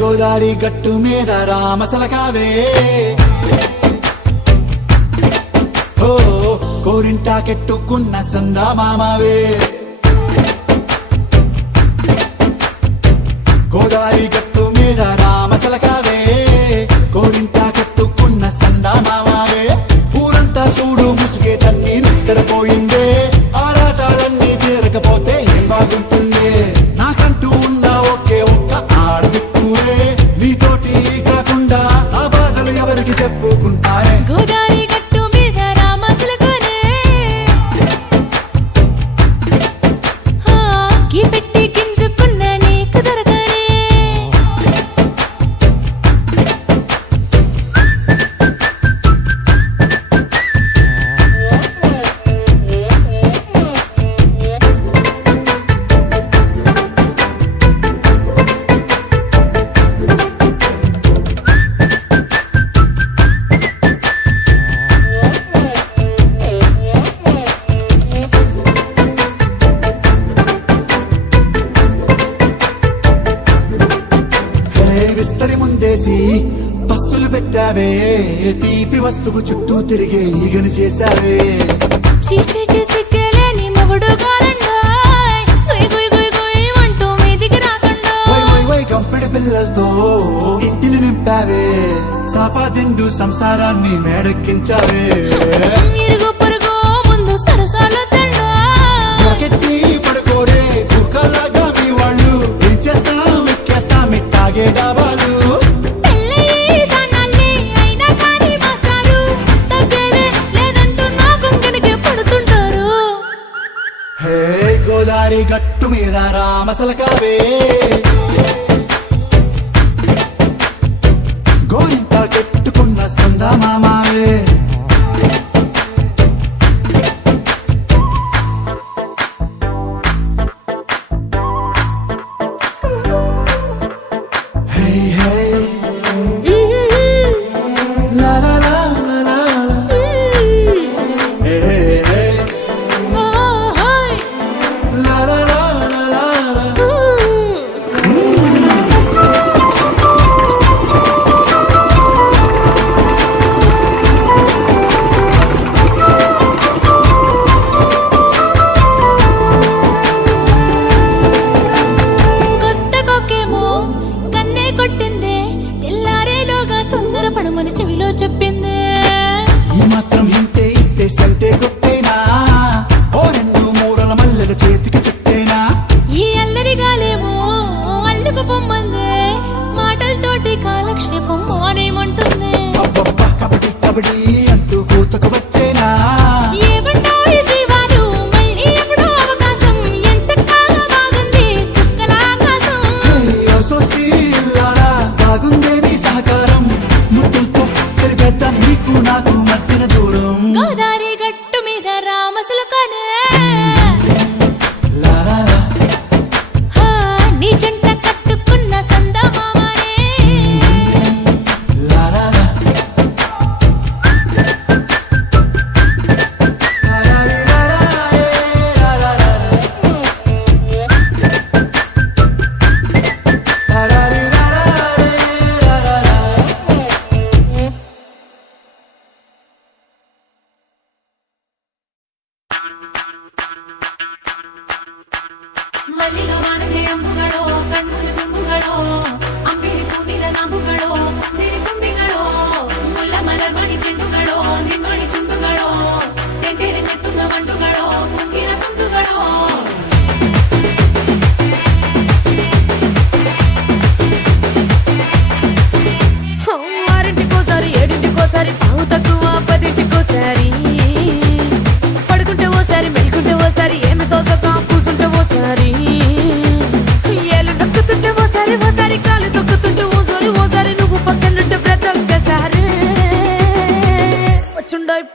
గోదారి గట్టు మీద రామసలకావే ఓ కోరింటా కెట్టుకున్న సందా మామావే గోదారి గట్టు మీద రామసలకావే కోరింటా కెట్టుకున్న సందా మామావే ఊరంతా చూడు ముసుగే తన్ని నిద్రపోయిందే ఆరాటాలన్నీ తీరకపోతే ఏం బాగుంటుంది నాకంటూ ఉన్న ఒకే ఒక్క ఆడదిక్కురే నీతోటి కాకుండా ఆ బాధలు ఎవరికి చెప్పుకుంటారే గోదారి గట్టు మీద రామసలకానే కీ పెట్టి గింజుకున్న నీకు దొరకనే విస్తరి ముందేసి పస్తులు పెట్టావే తీపి వస్తువు చుట్టూ తిరిగే ఈగని చేశావే చీచీ చేసి కేలేని మొగుడు గారండాయ్ గుయ్ గుయ్ గుయ్ గుయ్ అంటూ మీదికి రాకుండా వై కంపెడి పిల్లలతో ఇంటిని నింపావే సాపాదిండు సంసారాన్ని మేడెక్కించావే ఇరుగు పొరుగు ముందు సరసాలు తెండా జాకెట్టి పడుకోరే కుక్కలాగా మీ వాళ్ళు ఏం చేస్తాం ఎక్కేస్తాం ఇట్టాగే డాబాలు పెళ్ళయి దానాల్ని అయినా కానీ మాస్తారు తగ్గేదే లేదంటూ నా గుంగెనకే పడుతుంటారు హే గోదారి గట్టు మీద రామసలకావే గోరింట కెట్టుకున్న సందా మామావే హే హే లా లా లా లా లా లా. హే హే ఓహోయ్ లా లా లా లా లా లా. కొత్త కొక్కేమో కన్నే కొట్టిందే తెల్లారేలోగా తొందర పడమని చెవిలో చెప్పిందే ఈ మాత్రం ఇంటే ఇస్తే సంటే కొట్టేనా ఓ రెండు మూరల మల్లెల చేతికి చుట్టేనా ఈ అల్లరిగాలేమో అల్లుకు పొమ్మందే మాటలతోటి కాలక్షేపం మానేమంటుంది అబ్బబ్బా కబడ్డీ కబడ్డీ అంటూ కూతకు వచ్చేనా ఏమంటాయి జీవాలు మళ్ళీ ఎప్పుడో అవకాశం ఎంచక్కా బాగుంది చుక్కల ఆకాశం సోసి ఇల్లారా బాగుందే నీ సహకారం ముద్దులతో సరిపెద్దాం నీకు నాకు మధ్యన దూరం గోదారి గట్టు మీద రామసలకానే లా లా లా. నీ జంట కట్టుకున్న సందమామనే లా లా లా. లారారి లారారే, లారారా. లారారి లారారే, లారారా. ಮಲ್ಲಿಗ ವಾಣದೆ ಅಂಬುಗಳೋ ಕಣ್ಣುಲಿ ತುಂಬುಗಳೋ ಅಂಬಿಳಿ ಹೂವಿನ ನಾಂಬುಗಳೋ ಮುಂಚೇರಿ ತುಂಬಿಗಳೋ ಮುಲ್ಲ ಮಲರ್ಮಣಿ ಚೆಂಡುಗಳೋ ನಿನ್ಮಣಿ ಚುಂಡುಗಳೋ ತೆಂಟೇರಿ ನೆತ್ತುಂಗ ಮಂಡುಗಳೋ ಮುಂಗಿನ ತುಂಡುಗಳೋ ఆరింటికోసారి ఏడింటికోసారి పావు తక్కువ పదింటికోసారి పడుకుంటే ఓసారి మెలుకుంటే ఓసారి ఏమి తోసక కూసుంటే ఓసారి ఏళ్ళు నొక్కుతుంటే ఓసారి కాలు తొక్కుతుంటే ఓసారి నువ్వు పక్కనుంటే ప్రతి ఒక్కసారి వచ్చుండాయి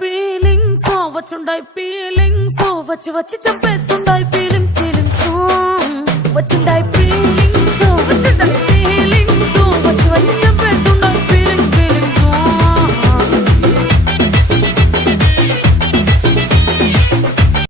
ఫీలింగ్స్ వచ్చి చంపేస్తుండాయి ఫీలింగ్స్ వచ్చిండాయి